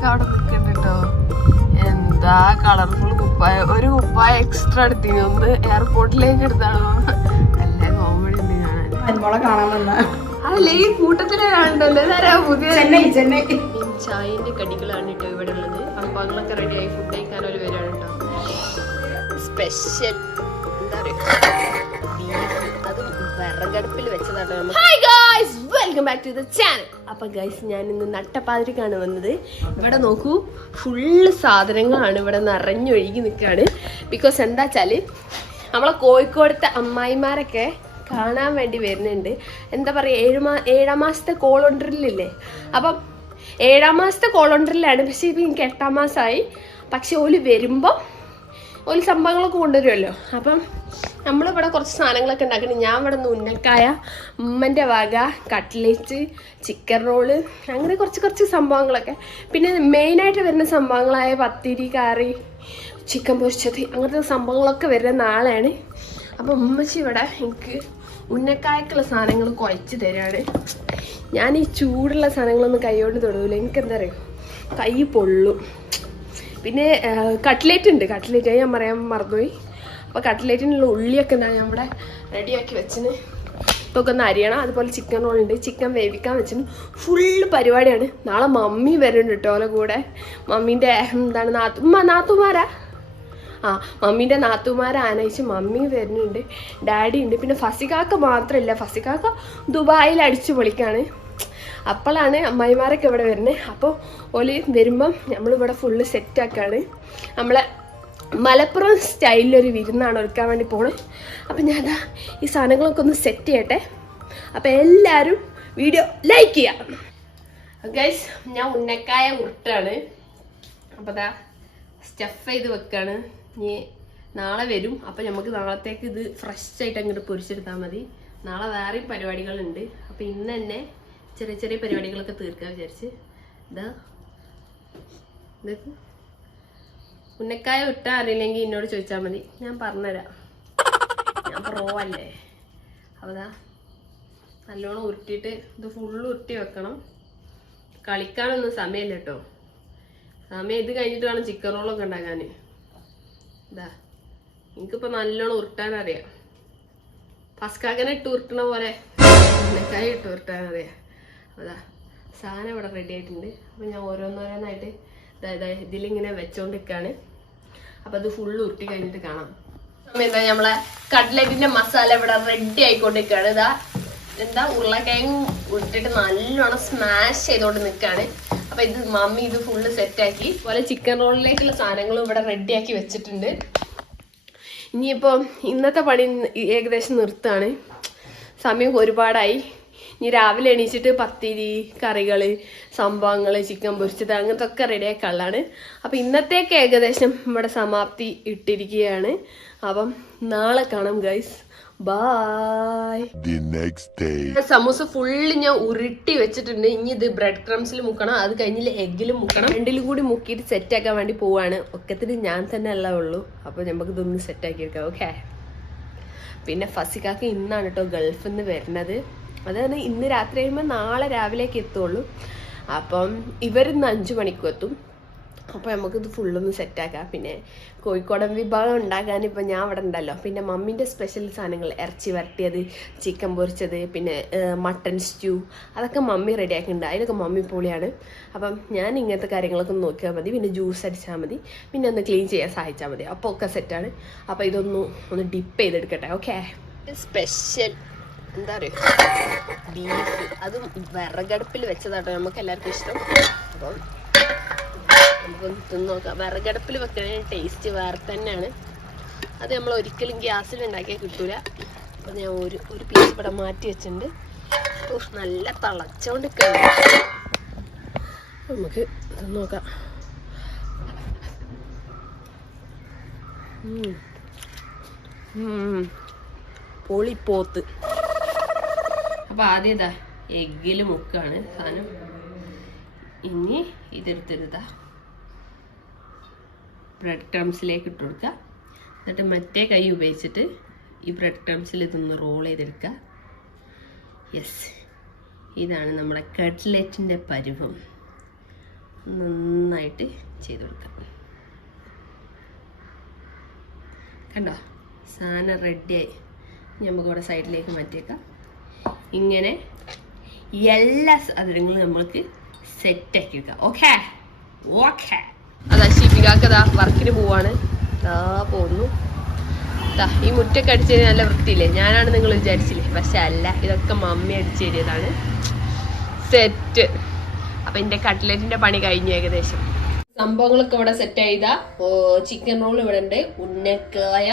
കുപ്പായൊക്കെ അവിടെ നിൽക്കുന്നുണ്ട് കേട്ടോ. എന്താ കളർഫുൾ കുപ്പായ? ഒരു കുപ്പായ എക്സ്ട്രാ എടുത്തിന് ഒന്ന് എയർപോർട്ടിലേക്ക് എടുത്താണോ നല്ല കോമഡി ഉണ്ട് കാണാൻ. അല്ല ഈ കൂട്ടത്തിലെ കാണണ്ടല്ലോ? പുതിയ ചെന്നൈ ചെന്നൈ. ചായന്റെ കടികളാണ് കേട്ടോ ഇവിടെ ഉള്ളത്. സംഭവങ്ങളൊക്കെ റെഡി ആയി. ഫുഡ് കഴിക്കാൻ ഒരു വരാണ് കേട്ടോ. സ്പെഷ്യൽ എന്താ അതും വിറകടുപ്പിൽ hi guys welcome back to the channel അപ്പൊ ഗൈസ് ഞാൻ ഇന്ന് നട്ടപ്പാതിരിക്കാണ് വന്നത്. ഇവിടെ നോക്കൂ ഫുള്ള് സാധനങ്ങളാണ് ഇവിടെ നിറഞ്ഞൊഴുകി നിൽക്കുകയാണ്. ബിക്കോസ് എന്താ വെച്ചാൽ നമ്മളെ കോഴിക്കോടത്തെ അമ്മായിമാരൊക്കെ കാണാൻ വേണ്ടി വരുന്നുണ്ട്. എന്താ പറയുക ഏഴ് മാ ഏഴാം മാസത്തെ കോളൊണ്ടറിലില്ലേ അപ്പം ഏഴാം മാസത്തെ കോളൊണ്ടറിലാണ് പക്ഷേ ഇപ്പം എനിക്ക് എട്ടാം മാസമായി. പക്ഷെ ഓൽ വരുമ്പോൾ ഒരു സംഭവങ്ങളൊക്കെ കൊണ്ടുവരുമല്ലോ. അപ്പം നമ്മളിവിടെ കുറച്ച് സാധനങ്ങളൊക്കെ ഉണ്ടാക്കണം ഞാൻ ഇവിടെ ഉന്നൽക്കായ ഉമ്മന്റെ വക കട്ട്ലേറ്റ് ചിക്കൻ റോൾ അങ്ങനെ കുറച്ച് കുറച്ച് സംഭവങ്ങളൊക്കെ. പിന്നെ മെയിനായിട്ട് വരുന്ന സംഭവങ്ങളായ പത്തിരി കറി ചിക്കൻ പൊരിച്ചത് അങ്ങനത്തെ സംഭവങ്ങളൊക്കെ വരുന്ന നാളെയാണ് അപ്പം ഉമ്മച്ചി ഇവിടെ എനിക്ക് ഉന്നക്കായക്കുള്ള സാധനങ്ങൾ കുഴച്ച് തരാണ്. ഞാൻ ഈ ചൂടുള്ള സാധനങ്ങളൊന്നും കൈകൊണ്ട് തൊടൂല. എനിക്കെന്താ അറിയോ? കൈ പൊള്ളും. പിന്നെ കട്ട്ലേറ്റ് ഉണ്ട്. കട്ട്ലേറ്റ് ഞാൻ പറയാൻ മറന്നുപോയി. അപ്പോൾ കട്ട്ലേറ്റിനുള്ള ഉള്ളിയൊക്കെ എന്താ ഞാൻ ഇവിടെ റെഡിയാക്കി വെച്ചിന്. ഇതൊക്കെ ഒന്ന് അരിയണം. അതുപോലെ ചിക്കൻ റോൾ ഉണ്ട്. ചിക്കൻ വേവിക്കാൻ വെച്ചിന്. ഫുള്ള് പരിപാടിയാണ്. നാളെ മമ്മി വരുന്നുണ്ട് കേട്ടോ അവരെ കൂടെ. മമ്മീന്റെ എന്താണ് നാത്തു നാത്തുമാരാ? ആ മമ്മീന്റെ നാത്തുമാരെ ആനയിച്ച് മമ്മി വരുന്നുണ്ട്. ഡാഡി ഉണ്ട്. പിന്നെ ഫസികാക്ക മാത്രമല്ല ഫസിക്കാക്ക ദുബായിൽ അടിച്ചു പൊളിക്കാണ്. അപ്പോഴാണ് അമ്മായിമാരൊക്കെ ഇവിടെ വരുന്നത് അപ്പോൾ ഓൽ വരുമ്പം നമ്മളിവിടെ ഫുള്ള് സെറ്റാക്കാണ് നമ്മളെ മലപ്പുറം സ്റ്റൈലിലൊരു വിരുന്നാണ് ഒരുക്കാൻ വേണ്ടി പോണത്. അപ്പം ഞാൻ ഈ സാധനങ്ങളൊക്കെ ഒന്ന് സെറ്റ് ചെയ്യട്ടെ. അപ്പം എല്ലാവരും വീഡിയോ ലൈക്ക് ചെയ്യാം. ഗൈസ് ഞാൻ ഉന്നക്കായ ഉരുട്ടാണ് അപ്പോൾ അതാ സ്റ്റഫ് ചെയ്ത് വെക്കാണ്. ഇനി നാളെ വരും. അപ്പം നമുക്ക് നാളത്തേക്ക് ഇത് ഫ്രഷ് ആയിട്ട് അങ്ങോട്ട് പൊരിച്ചെടുത്താൽ മതി. നാളെ വേറെയും പരിപാടികളുണ്ട്. അപ്പം ഇന്ന് തന്നെ ചെറിയ ചെറിയ പരിപാടികളൊക്കെ തീർക്കാൻ വിചാരിച്ച്. ഇതാ ഉന്നക്കായ വിട്ടാൽ അറിയില്ലെങ്കിൽ എന്നോട് ചോദിച്ചാൽ മതി. ഞാൻ പറഞ്ഞുതരാം. ഞാൻ പ്രോ അല്ലേ? അപ്പോൾ ദാ നല്ലോണം ഉരുട്ടിയിട്ട് ഇത് ഫുള്ള് ഉരുട്ടി വെക്കണം. കളിക്കാനൊന്നും സമയമില്ല കേട്ടോ. സമയം ഇത് കഴിഞ്ഞിട്ട് വേണം ചിക്കൻ റോളൊക്കെ ഉണ്ടാക്കാൻ ഇതാ എനിക്കിപ്പോൾ നല്ലോണം ഉരുട്ടാൻ അറിയാം ഫസ്കാക്കനെ ഇട്ട് ഉരുട്ടണ പോലെ ഉന്നക്കായ ഇട്ട് ഉരുട്ടാൻ അറിയാം അതാ സാധനം ഇവിടെ റെഡി ആയിട്ടുണ്ട്. അപ്പം ഞാൻ ഓരോന്നോരോന്നായിട്ട് അതായത് ഇതിലിങ്ങനെ വെച്ചോണ്ടിരിക്കുകയാണ് അപ്പം അത് ഫുള്ള് ഉരുട്ടി കഴിഞ്ഞിട്ട് കാണാം. എന്താ നമ്മളെ കട്ട്ലറ്റിന്റെ മസാല ഇവിടെ റെഡി ആയിക്കൊണ്ടിരിക്കുകയാണ്. ഇതാ എന്താ ഉരുളക്കിഴങ്ങ് ഇട്ടിട്ട് നല്ലോണം സ്മാഷ് ചെയ്തോണ്ട് നിൽക്കുകയാണ്. അപ്പൊ ഇത് മമ്മി ഇത് ഫുള്ള് സെറ്റാക്കി അതുപോലെ ചിക്കൻ റോളിലേക്കുള്ള സാധനങ്ങളും ഇവിടെ റെഡിയാക്കി വെച്ചിട്ടുണ്ട്. ഇനിയിപ്പോൾ ഇന്നത്തെ പണി ഏകദേശം നിർത്താണ് സമയം ഒരുപാടായി. ഇനി രാവിലെ എണീച്ചിട്ട് പത്തിരി കറികൾ സംഭവങ്ങൾ ചിക്കൻ പൊരിച്ചത് അങ്ങനത്തെ ഒക്കെ റെഡിയാക്കാനുള്ളതാണ് അപ്പം ഇന്നത്തേക്ക് ഏകദേശം ഇവിടെ സമാപ്തി ഇട്ടിരിക്കുകയാണ്. അപ്പം നാളെ കാണാം guys bye the next day samosa full ഞാൻ ഉരുട്ടി വെച്ചിട്ടുണ്ട്. ഇനി ഇത് ബ്രെഡ് ക്രംസിൽ മുക്കണം. അത് കഴിഞ്ഞില്ല എഗ്ഗിലും മുക്കണം. രണ്ടിലും കൂടി മുക്കിയിട്ട് സെറ്റ് ആക്കാൻ വേണ്ടി പോവാണ്. ഒക്കത്തിന് ഞാൻ തന്നെ അല്ല ഉള്ളൂ. അപ്പോൾ നമുക്ക് ഇതൊന്ന് സെറ്റ് ആക്കി എടുക്കാം. ഓക്കെ പിന്നെ ഫസിക്കാക്ക് ഇന്നാണ് കേട്ടോ ഗൾഫിൽ നിന്ന് വരുന്നത്. അതാണ് ഇന്ന് രാത്രി കഴിയുമ്പോൾ നാളെ രാവിലേക്ക് എത്തുള്ളൂ. അപ്പം ഇവരിന്ന് അഞ്ച് മണിക്കും എത്തും. അപ്പോൾ നമുക്കിത് ഫുള്ളൊന്ന് സെറ്റാക്കാം പിന്നെ കോഴിക്കോടൻ വിഭവം ഉണ്ടാക്കാൻ ഇപ്പം ഞാൻ അവിടെ ഉണ്ടല്ലോ. പിന്നെ മമ്മീന്റെ സ്പെഷ്യൽ സാധനങ്ങൾ ഇറച്ചി വരട്ടിയത് ചിക്കൻ പൊരിച്ചത് പിന്നെ മട്ടൺ സ്റ്റ്യൂ അതൊക്കെ മമ്മി റെഡിയാക്കിയിട്ടുണ്ട് അതിനൊക്കെ മമ്മി പൊളിയാണ്. അപ്പം ഞാൻ ഇങ്ങനത്തെ കാര്യങ്ങളൊക്കെ നോക്കിയാൽ മതി. പിന്നെ ജ്യൂസ് അടിച്ചാൽ മതി. പിന്നെ ഒന്ന് ക്ലീൻ ചെയ്യാൻ സഹായിച്ചാൽ മതി. അപ്പോൾ ഒക്കെ സെറ്റാണ് അപ്പോൾ ഇതൊന്ന് ഒന്ന് ഡിപ്പ് ചെയ്തെടുക്കട്ടെ. ഓക്കെ സ്പെഷ്യൽ എന്താ പറയുക ബീഫ്. അതും വിറകടുപ്പിൽ വെച്ചതാട്ടോ നമുക്ക് എല്ലാവർക്കും ഇഷ്ടം. അപ്പം നമുക്കൊന്ന് തിന്ന് നോക്കാം വിറകടുപ്പിൽ വെക്കണ ടേസ്റ്റ് വേറെ തന്നെയാണ്. അത് നമ്മൾ ഒരിക്കലും ഗ്യാസിൽ ഉണ്ടാക്കിയാൽ കിട്ടൂല. അപ്പം ഞാൻ ഒരു ഒരു പീസ് ഇവിടെ മാറ്റി വെച്ചിട്ടുണ്ട്. നല്ല തിളച്ചോണ്ട് നമുക്ക് നോക്കാം. പൊളിപ്പോത്ത്. അപ്പൊ ആദ്യം ഇതാ എഗ്ഗിൽ മുക്കാണ് സാധനം. ഇനി ഇതെടുത്തിരുതാ ബ്രെഡ് ക്രംസിലേക്ക് ഇട്ട് കൊടുക്കുക. എന്നിട്ട് മറ്റേ കൈ ഉപയോഗിച്ചിട്ട് ഈ ബ്രെഡ് ക്രംസിൽ ഇതൊന്ന് റോൾ ചെയ്തെടുക്കുക. യെസ് ഇതാണ് നമ്മുടെ കട്ട്ലറ്റിന്റെ പരുവം. നന്നായിട്ട് ചെയ്ത് കൊടുക്കാം കണ്ടോ? സാധനം റെഡിയായി നമുക്കിവിടെ സൈഡിലേക്ക് മാറ്റിയേക്കാം. ഇങ്ങനെ എല്ലാ സാധനങ്ങളും നമ്മൾക്ക് സെറ്റാക്കി വെക്കാം ഓക്കെ ഓക്കെ അതാ ഷിപികാക്കതാ വർക്കിന് പോവാണ്. ആ പോന്നു. ഈ മുറ്റൊക്കെ അടിച്ചു കഴിഞ്ഞാൽ നല്ല വൃത്തിയില്ലേ? ഞാനാണ് നിങ്ങൾ വിചാരിച്ചില്ലേ? പക്ഷെ അല്ല ഇതൊക്കെ മമ്മി അടിച്ചു തരിയതാണ് സെറ്റ് അപ്പൊ എന്റെ കട്ട്ലറ്റിന്റെ പണി കഴിഞ്ഞു ഏകദേശം. സംഭവങ്ങളൊക്കെ ഇവിടെ സെറ്റ് ചെയ്ത ചിക്കൻ റോൾ ഇവിടെ ഉണ്ട് ഉന്നക്കായ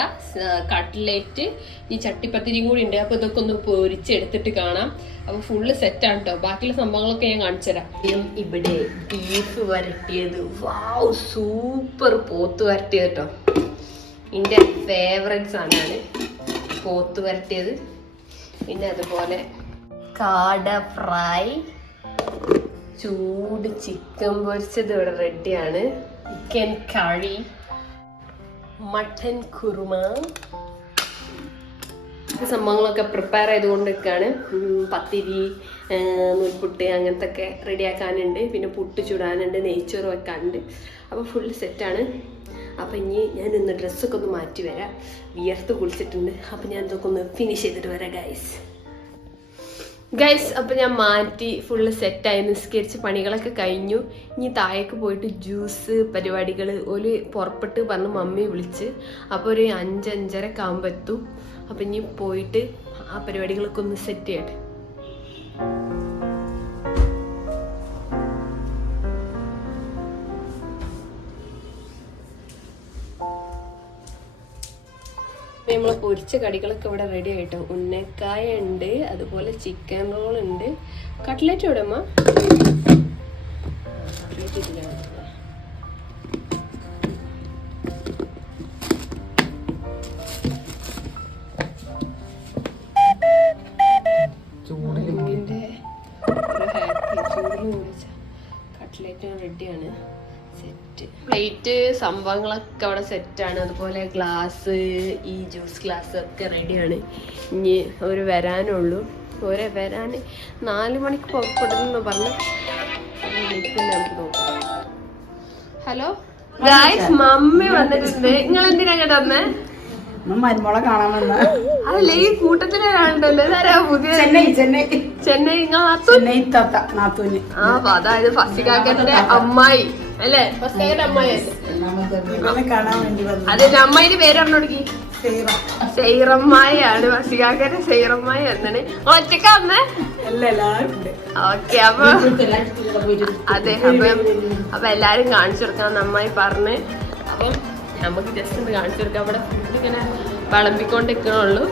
കട്ട്ലേറ്റ് ഈ ചട്ടിപ്പത്തിരിയും കൂടി ഉണ്ട്. അപ്പൊ ഇതൊക്കെ ഒന്ന് പൊരിച്ചെടുത്തിട്ട് കാണാം. അപ്പൊ ഫുള്ള് സെറ്റാണ് കേട്ടോ ബാക്കിയുള്ള സംഭവങ്ങളൊക്കെ ഞാൻ കാണിച്ചു തരാം. ഇവിടെ ബീഫ് വരട്ടിയത്. വാവ് സൂപ്പർ പോത്ത് വരട്ടിയത് കേട്ടോ എന്റെ ഫേവറേറ്റ് സാധനമാണ് പോത്ത് വരട്ടിയത്. പിന്നെ അതുപോലെ കാട ഫ്രൈ. ചൂട് ചിക്കൻ പൊരിച്ചത് ഇവിടെ റെഡിയാണ് ചിക്കൻ കറി മട്ടൻ കുറുമ. സംഭവങ്ങളൊക്കെ പ്രിപ്പയർ ചെയ്തുകൊണ്ട് നിൽക്കുകയാണ് പത്തിരി നൂൽപുട്ട് അങ്ങനത്തെ ഒക്കെ റെഡിയാക്കാനുണ്ട് പിന്നെ പുട്ട് ചുടാനുണ്ട് നെയ്ച്ചോറ് വെക്കാനുണ്ട്. അപ്പോൾ ഫുൾ സെറ്റാണ് അപ്പോൾ ഇനി ഞാൻ ഇന്ന് ഡ്രസ്സൊക്കെ ഒന്ന് മാറ്റി വരാം. വിയർത്ത് കുളിച്ചിട്ടുണ്ട്. അപ്പോൾ ഞാൻ ഇതൊക്കെ ഒന്ന് ഫിനിഷ് ചെയ്തിട്ട് വരാം ഗൈസ് ഗൈസ് അപ്പൊ ഞാൻ മാറ്റി ഫുള്ള് സെറ്റായി നിസ്കരിച്ച് പണികളൊക്കെ കഴിഞ്ഞു. ഇനി താഴേക്ക് പോയിട്ട് ജ്യൂസ് പരിപാടികൾ ഒരു പുറപ്പെട്ട് പറഞ്ഞ് മമ്മി വിളിച്ച്. അപ്പോൾ ഒരു അഞ്ചഞ്ചരക്ക് ആകുമ്പോൾ എത്തും. അപ്പം ഇനി പോയിട്ട് ആ പരിപാടികളൊക്കെ ഒന്ന് സെറ്റ് ചെയ്യട്ടെ. നമ്മൾ പൊരിച്ച കടികളൊക്കെ ഇവിടെ റെഡി ആയിട്ടോ? ഉന്നക്കായ ഉണ്ട്. അതുപോലെ ചിക്കൻ റോൾ ഉണ്ട് കട്ട്ലറ്റ് എവിടെ പ്ലേറ്റ് സംഭവങ്ങളൊക്കെ അവിടെ സെറ്റാണ്. അതുപോലെ ഗ്ലാസ് ഈ ജ്യൂസ് ഗ്ലാസ് ഒക്കെ റെഡിയാണ്. ഇനി അവർ വരാനുള്ളൂ. ഓരെ വരാൻ നാല് മണിക്ക് പുറപ്പെടുന്നു പറഞ്ഞു ഹലോ? ഗായ്സ് മമ്മി വന്നിട്ടുണ്ട്. നിങ്ങൾ എന്തിനാ കേട്ടോ വന്നേ? മരുമോളെ കാണാൻ വന്ന അതല്ലേ ഈ കൂട്ടത്തിലൊരാളുണ്ടല്ലോ പുതിയ ചെന്നൈ ചെന്നൈ. ചെന്നൈ ചെന്നൈ നാത്തൂന്. അതായത് ഫസികാക്കന്റെ അമ്മായി. അല്ലേ? അത് അമ്മായി അല്ലേ ഇവനെ കാണാൻ വേണ്ടി എന്നാണ് അതിന്റെ അമ്മായിന്റെ പേര് പറഞ്ഞോടുക്കി സൈറമ്മായാണ് ഫസികാക്കന്റെ സൈറമ്മായി വന്നാണ് ഒറ്റക്ക വന്ന്? ഓക്കെ അപ്പൊ അതെ അപ്പം അപ്പൊ എല്ലാരും കാണിച്ചു കൊടുക്കാൻ അമ്മായി പറഞ്ഞ്. അപ്പം നമുക്ക് ജസ്റ്റ് ഒന്ന് കാണിച്ചു കൊടുക്കാം. അവിടെ ഫുഡ് ഇങ്ങനെ വിളമ്പിക്കൊണ്ടിരിക്കണുള്ളൂ.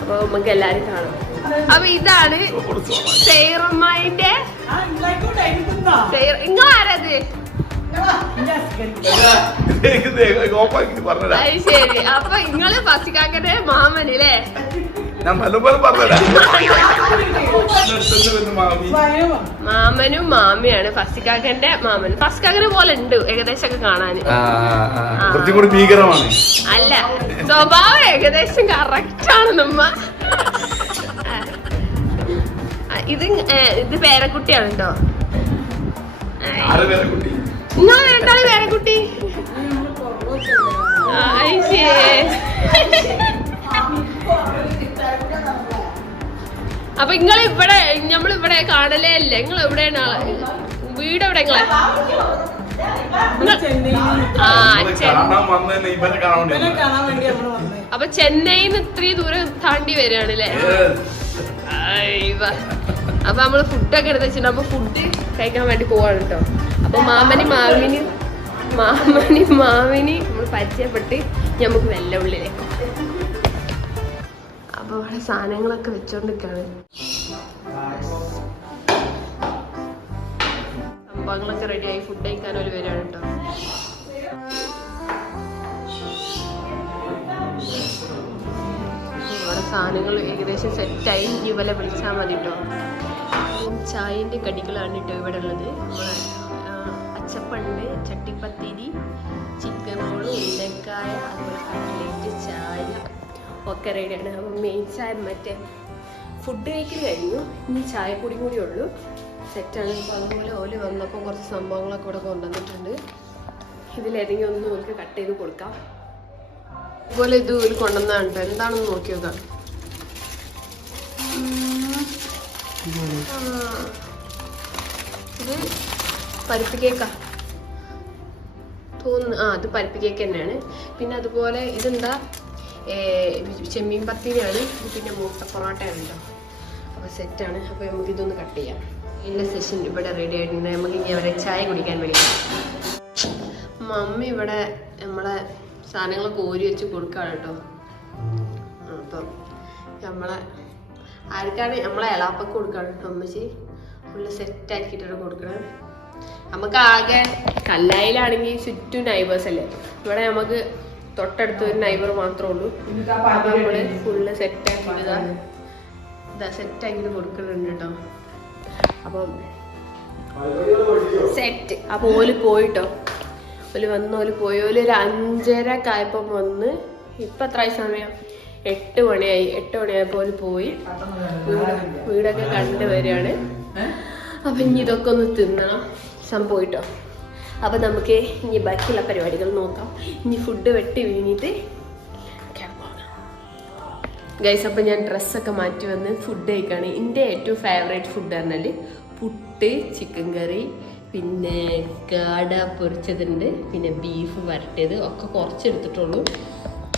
അപ്പൊ നമുക്ക് എല്ലാരും കാണാം. അപ്പൊ ഇതാണ് സൈറമ്മായിന്റെ പറഞ്ഞതാ അത് ശരി. അപ്പൊ നിങ്ങൾ മാമനില്ലേ ഞാൻ മാമനും മാമിയാണ് ഫസ്റ്റിക്കാക്കന്റെ മാമൻ. ഫസ്റ്റിക്കാക്കനെ പോലെ ഉണ്ട് ഏകദേശം ഒക്കെ. കുറച്ചും കൂടി ഭീകരമാണ്. അല്ല സ്വഭാവം ഏകദേശം കറക്റ്റ് ആണ് നമ്മ ഇത് ഇത് പേരക്കുട്ടിയാണ് കേട്ടോ ആറ് പേരെ അപ്പൊ നിങ്ങൾ ഇവിടെ നമ്മൾ ഇവിടെ കാണലേ അല്ലേ നിങ്ങൾ എവിടെയാണ്? ആൾ? വീട് എവിടെ നിങ്ങളെ അപ്പൊ ചെന്നൈന്ന് ഇത്രയും ദൂരം താണ്ടി വരികയാണല്ലേ. അപ്പൊ നമ്മൾ ഫുഡൊക്കെ എടുത്ത് വെച്ചിട്ടുണ്ട്. അപ്പൊ ഫുഡ് കഴിക്കാൻ വേണ്ടി പോവാണ് കേട്ടോ അപ്പൊ മാമനി മാമിനി മാമനി മാമിനി നമ്മൾ പരിചയപ്പെട്ട് നമുക്ക് വെല്ല ഉള്ളിലേക്ക്. അപ്പൊ അവിടെ സാധനങ്ങളൊക്കെ വെച്ചോണ്ടിരിക്കാണ്. സംഭവങ്ങളൊക്കെ റെഡിയായി. ഫുഡ് കഴിക്കാൻ ഒരു വരികയാണ് കേട്ടോ. അവിടെ സാധനങ്ങൾ ഏകദേശം സെറ്റായി ഇനി ഇവലെ വിളിച്ചാൽ മതി കേട്ടോ. ചായന്റെ കടികളാണ് കേട്ടോ ഇവിടെ ഉള്ളത് അച്ചപ്പണ്ട് ചട്ടിപ്പത്തിരി ചിക്കൻ റോൾ ഉന്നക്കായ അതുപോലെ കട്ട്ലേറ്റ് ചായ ഒക്കെ റെഡിയാണ്. അപ്പം മെയിൻ ചായ മറ്റേ ഫുഡ് കഴിക്കൽ കഴിഞ്ഞു. ഇനി ചായപ്പൊടി കൂടി ഉള്ളൂ. സെറ്റാണ് അപ്പോൾ അതുപോലെ ഓൽ വന്നപ്പോൾ കുറച്ച് സംഭവങ്ങളൊക്കെ ഇവിടെ കൊണ്ടുവന്നിട്ടുണ്ട്. ഇതിലേതെങ്കിലും ഒന്ന് ഓൽക്ക് കട്ട് ചെയ്ത് കൊടുക്കാം. അതുപോലെ ഇത് ഓൽ കൊണ്ടുവന്നാണ് എന്താണെന്ന് നോക്കി നോക്കാം. ഇത് പരിപ്പ് കേക്കാ. തോന്നുന്നു. ആ അത് പരിപ്പ് കേക്ക് തന്നെയാണ്. പിന്നെ അതുപോലെ ഇതെന്താ? ചെമ്മീൻ പത്തിരിയാണ്. ഇത് പിന്നെ മൂട്ട പൊറോട്ടയാണ് കേട്ടോ അപ്പോൾ സെറ്റാണ്. അപ്പോൾ നമുക്ക് ഇതൊന്ന് കട്ട് ചെയ്യാം. എന്റെ സെഷൻ ഇവിടെ റെഡി ആയിട്ടുണ്ട്. നമുക്ക് ഇനി അവരെ ചായ കുടിക്കാൻ വേണ്ടി. മമ്മി ഇവിടെ നമ്മളെ സാധനങ്ങളൊക്കെ ഓരി വെച്ച് കൊടുക്കാണ് കേട്ടോ. അപ്പം നമ്മളെ ആർക്കാണ് നമ്മളെ എളാപ്പൊക്കെ കൊടുക്കണം കേട്ടോ അമ്മച്ചി ഫുള്ള് സെറ്റ് ആക്കിയിട്ടാണ് കൊടുക്കണം നമുക്ക് ആകെ കല്ലായിലാണെങ്കിൽ ചുറ്റും നൈബേഴ്സ് അല്ലേ? ഇവിടെ നമുക്ക് തൊട്ടടുത്ത് ഒരു നൈബർ മാത്രമേ ഉള്ളൂ. അപ്പൊ നമ്മൾ ഫുള്ള് സെറ്റ് ആക്കിയതാ ഇതാ. സെറ്റ് ആക്കിയിട്ട് കൊടുക്കുന്നുണ്ട് കേട്ടോ അപ്പം സെറ്റ് അപ്പൊ ഓൽ പോയിട്ടോ ഓൽ വന്ന് ഓൽ പോയി. ഓൽ ഒരു അഞ്ചര കായപ്പം വന്ന്. ഇപ്പൊ എത്ര സമയം എട്ട് മണിയായി. എട്ട് മണിയായപ്പോൾ പോയി. വീടൊക്കെ കണ്ടു വരികയാണ്. അപ്പൊ ഇനി ഇതൊക്കെ ഒന്ന് തിന്നണം സംഭവിട്ടോ. അപ്പൊ നമുക്ക് ഇനി ബാക്കിയുള്ള പരിപാടികൾ നോക്കാം. ഇനി ഫുഡ് വെട്ടി വീണിട്ട് ഗൈസ് അപ്പം ഞാൻ ഡ്രസ്സൊക്കെ മാറ്റി വന്ന് ഫുഡ് കഴിക്കുകയാണ് എന്റെ ഏറ്റവും ഫേവറേറ്റ് ഫുഡ് പറഞ്ഞാൽ പുട്ട് ചിക്കൻ കറി പിന്നെ കാട പൊരിച്ചതുണ്ട് പിന്നെ ബീഫ് വരട്ടിയത് ഒക്കെ കുറച്ചെടുത്തിട്ടുള്ളൂ.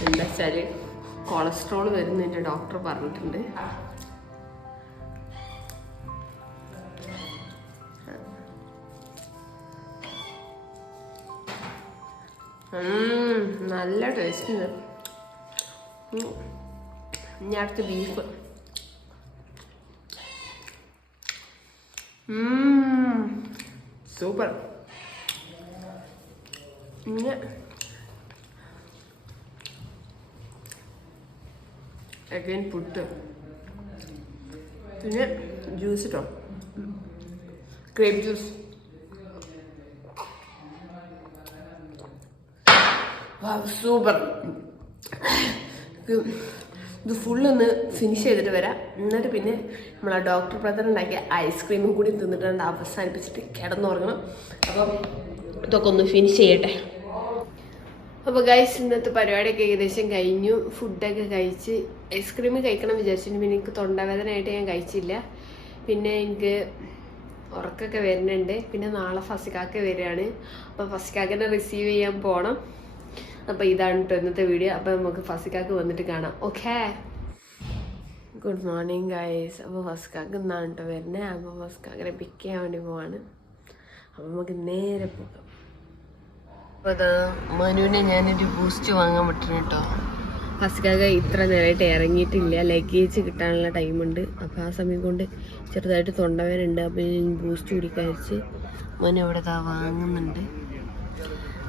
എന്താ വെച്ചാൽ കൊളസ്ട്രോൾ വരുന്നുണ്ട് ഡോക്ടർ പറഞ്ഞിട്ടുണ്ട്. നല്ല ടേസ്റ്റ്. ഇനി അടുത്ത് ബീഫ്. സൂപ്പർ. അഗൈൻ പുട്ട്. പിന്നെ ജ്യൂസ് കേട്ടോ ഗ്രേപ്പ് ജ്യൂസ് സൂപ്പർ ഇത് ഫുള്ളൊന്ന് ഫിനിഷ് ചെയ്തിട്ട് വരാം. എന്നിട്ട് പിന്നെ നമ്മളെ ഡോക്ടർ ബ്രദർ ഉണ്ടാക്കിയ ഐസ്ക്രീമും കൂടി തിന്നിട്ടുണ്ട് അവസാനിപ്പിച്ചിട്ട് കിടന്നുറങ്ങണം. അപ്പം ഇതൊക്കെ ഒന്ന് ഫിനിഷ് ചെയ്യട്ടെ. അപ്പോൾ ഗൈസ് ഇന്നത്തെ പരിപാടിയൊക്കെ ഏകദേശം കഴിഞ്ഞു. ഫുഡൊക്കെ കഴിച്ച് ഐസ്ക്രീം കഴിക്കണം വിചാരിച്ചിട്ട് പിന്നെ എനിക്ക് തൊണ്ടവേദനയായിട്ട് ഞാൻ കഴിച്ചില്ല. പിന്നെ എനിക്ക് ഉറക്കൊക്കെ വരുന്നുണ്ട്. പിന്നെ നാളെ ഫസിക്കാക്ക വരികയാണ്. അപ്പോൾ ഫസിക്കാക്കനെ റിസീവ് ചെയ്യാൻ പോകണം അപ്പോൾ ഇതാണ് കേട്ടോ ഇന്നത്തെ വീഡിയോ അപ്പോൾ നമുക്ക് ഫസിക്കാക്ക് വന്നിട്ട് കാണാം. ഓക്കേ ഗുഡ് മോർണിംഗ് ഗൈസ് അപ്പോൾ കാക്ക് ഇന്നാണ് കേട്ടോ വരുന്നത് അപ്പോൾ കാക്കിനെ പിക്ക് ചെയ്യാൻ വേണ്ടി പോവാണ്. അപ്പോൾ നമുക്ക് നേരെ പോകാം. അത് മനുവിനെ ഞാനൊരു ബൂസ്റ്റ് വാങ്ങാൻ പറ്റണം കേട്ടോ ഫസ്കാക്ക ഇത്ര നേരമായിട്ട് ഇറങ്ങിയിട്ടില്ല. ലഗേജ് കിട്ടാനുള്ള ടൈമുണ്ട്. അപ്പോൾ ആ സമയം കൊണ്ട് ചെറുതായിട്ട് തൊണ്ടവേനുണ്ട് അപ്പോൾ ഞാൻ ബൂസ്റ്റ് കുടിക്കാൻ വെച്ച് മനു അവിടെ താ വാങ്ങുന്നുണ്ട്.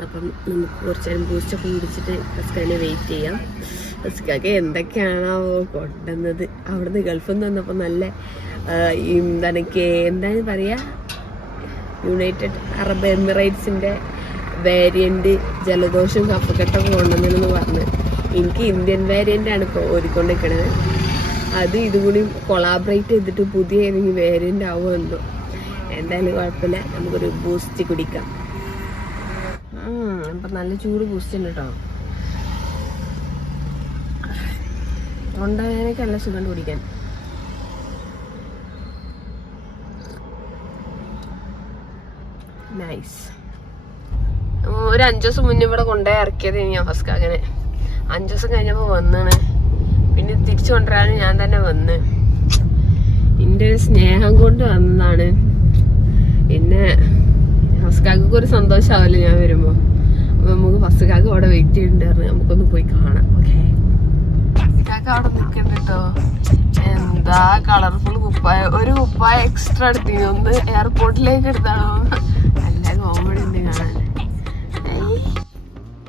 അപ്പം നമുക്ക് കുറച്ച് നേരം ബൂസ്റ്റൊക്കെ കുടിച്ചിട്ട് ഫസ്കാനെ വെയിറ്റ് ചെയ്യാം. ഫസ്കാക്ക് എന്തൊക്കെയാണോ കൊണ്ടുവന്നത്. അവിടുന്ന് ഗൾഫിൽ നിന്ന് വന്നപ്പോൾ നല്ല എന്താണ് എന്താണ് പറയുക യുണൈറ്റഡ് അറബ് എമിറേറ്റ്സിന്റെ വേരിയന്റ് ജലദോഷവും കഫക്കെട്ടൊക്കെ കൊണ്ടുവന്നെന്ന് പറഞ്ഞ്. എനിക്ക് ഇന്ത്യൻ വേരിയന്റ് ആണ് ഇപ്പോൾ ഓടിക്കൊണ്ടിരിക്കണത്. അത് ഇതും കൂടി കൊളാബറേറ്റ് ചെയ്തിട്ട് പുതിയ ഏതെങ്കിലും വേരിയന്റ് ആവുമോ എന്തോ. എന്തായാലും കുഴപ്പമില്ല. നമുക്കൊരു ബൂസ്റ്റ് കുടിക്കാം. അപ്പം നല്ല ചൂട് ബൂസ്റ്റ് ഉണ്ട് കേട്ടോ തൊണ്ടവേനൊക്കെ നല്ല സുഖം കുടിക്കാൻ. നൈസ് ഒരു അഞ്ചു ദിവസം മുന്നേ ഇവിടെ കൊണ്ടുപോയി ഇറക്കിയത് ഞാൻ ഫസ്റ്റ് അങ്ങനെ. അഞ്ചു ദിവസം കഴിഞ്ഞപ്പോ വന്നാണ്. പിന്നെ തിരിച്ചു കൊണ്ടുവരാനും ഞാൻ തന്നെ വന്ന്. എന്റെ ഒരു സ്നേഹം കൊണ്ട് വന്നതാണ്. പിന്നെ ഫസ്കാക്ക് ഒരു സന്തോഷമാവല്ലോ ഞാൻ വരുമ്പോ. അപ്പൊ നമുക്ക് ഫസ്കാക്ക് അവിടെ വെയിറ്റ് ചെയ്യുന്നുണ്ടായിരുന്നു നമുക്കൊന്ന് പോയി കാണാം ഓക്കെ അവിടെ നിൽക്കുന്നുണ്ട് എന്താ കളർഫുൾ കുപ്പായ. ഒരു കുപ്പായ എക്സ്ട്രാ എടുത്തിനി. ഒന്ന് എയർപോർട്ടിലേക്ക് എടുത്താണോ? നല്ല കോമഡി ഉണ്ട് കാണാൻ.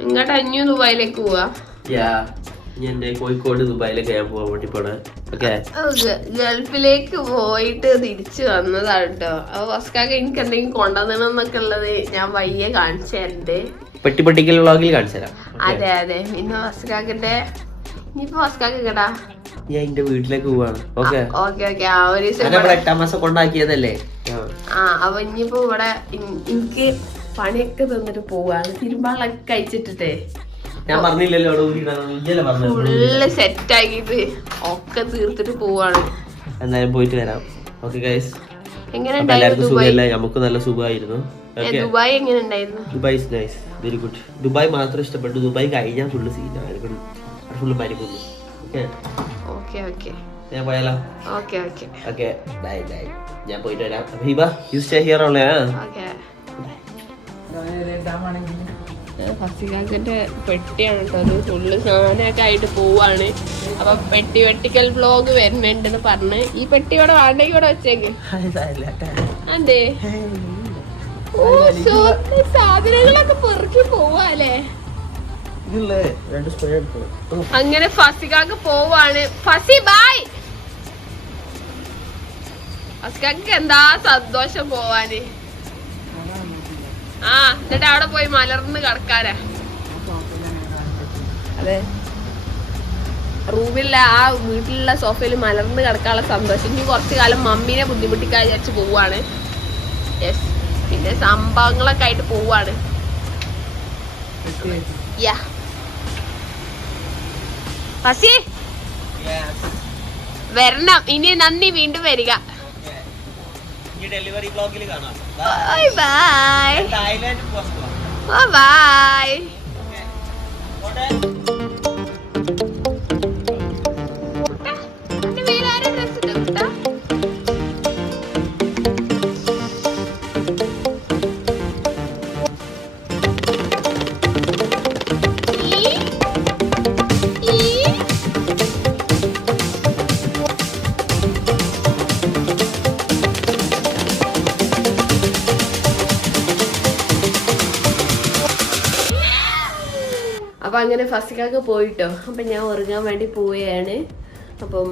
ഇങ്ങോട്ട് അഞ്ഞു ദുബായിലേക്ക് പോവാ. എന്റെ കോഴിക്കോട് ദുബായിലേക്ക് ഞാൻ പോവാൻ വേണ്ടി പോണേ. ഓക്കെ? ഗൾഫിലേക്ക് പോയിട്ട് തിരിച്ചു വന്നതാണ് കേട്ടോ അപ്പൊ ഫസ്റ്റ് എനിക്ക് എന്തെങ്കിലും കൊണ്ടുവന്നണമെന്നൊക്കെ ഉള്ളത് ഞാൻ വയ്യെ കാണിച്ചു തരണ്ട്. പെട്ടി പെട്ടിക്കൽ വ്ളോഗിൽ കാണിച്ചു തരാം. അതെ അതെ. പിന്നെ ഫസ്റ്റ് ഇനിയിപ്പോ ഫസ്കാക്ക് കേട്ടാ ഞാൻ എന്റെ വീട്ടിലേക്ക് പോവാണ്. ഓക്കെ? Okay okay. ആ ഒരു എട്ടാം മാസം കൊണ്ടാക്കിയതല്ലേ? ആ. ആ അപ്പൊ ഇനിയിപ്പോ ഇവിടെ എനിക്ക് പണിയൊക്കെ തന്നിട്ട് പോവാണ് തിരുമ്പാളൊക്കെ കഴിച്ചിട്ടിട്ടേ. ഞാൻ പറഞ്ഞില്ലല്ലോ ഫുള്ള് സെറ്റ് ആക്കിട്ട് ഒക്കെ തീർത്തിട്ട് പോവാണ്. എന്തായാലും പോയിട്ട് വരാം. ഓക്കെ ഗൈസ് എങ്ങനെ എല്ലാവർക്കും സുഖമല്ല? നമുക്ക് നല്ല സുഖമായിരുന്നു. ദുബായ് എങ്ങനെ ഉണ്ടായിരുന്നു? Dubai is nice very good Dubai മാത്രം ഇഷ്ടപ്പെട്ടു. ദുബായ് കഴിഞ്ഞാൽ ഫുള്ള് സീനാണ് ഫുള്ള് പരിക്കുന്നു ഓക്കെ ഓക്കെ ഓക്കെ ഞാൻ പോയാലോ? Okay okay okay bye bye ഞാൻ പോയിട്ട് വരാം. ഹിബ യു സ്റ്റേ ഹിയർ ഉള്ളേ ഓക്കെ ഫസികാക്കിന്റെ പെട്ടിയാണ് കേട്ടോ അത്. ഫുള്ള് സാധനമൊക്കെ ആയിട്ട് പോവാണ്. അപ്പൊ പെട്ടി വെട്ടിക്കൽ വ്ലോഗ് വരുന്നുണ്ടെന്ന് പറഞ്ഞ്. ഈ പെട്ടി ഇവിടെ വേണ്ടെങ്കിൽ ഇവിടെ വെച്ചേക്ക്. അതെ ഓ സാധനങ്ങളൊക്കെ പെറുക്കി പോവാല്ലേ അങ്ങനെ ഫസികാക്ക് പോവാണ്. ഫസി ബായ് ഫസികാക്ക് എന്താ സന്തോഷം പോവാന്? ആ എന്നിട്ട് അവിടെ പോയി മലർന്ന് കിടക്കാരാ അതെ. റൂമിലുള്ള ആ വീട്ടിലുള്ള സോഫയിൽ മലർന്ന് കിടക്കാനുള്ള സന്തോഷം. ഇനി കുറച്ചു കാലം മമ്മീനെ ബുദ്ധിമുട്ടിക്കാൻ വിചാരിച്ച് പോവാണ്. യെസ് പിന്നെ സംഭവങ്ങളൊക്കെ ആയിട്ട് പോവാണ്. യാ ഫസി വരണം. ഇനി നന്ദി വീണ്ടും വരിക. ഈ ഡെലിവറി ബ്ലോഗിൽ കാണാം. ബൈ ബൈ ബൈ അപ്പൊ അങ്ങനെ ഫസ്റ്റിക്കൊക്കെ പോയിട്ടോ. അപ്പം ഞാൻ ഉറങ്ങാൻ വേണ്ടി പോവുകയാണ്. അപ്പം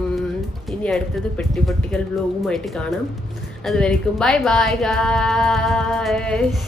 ഇനി അടുത്തത് പെട്ടി പൊട്ടിക്കൽ ബ്ലോഗുമായിട്ട് കാണാം. അതുവരേക്കും ബൈ ബൈ ഗായ്സ്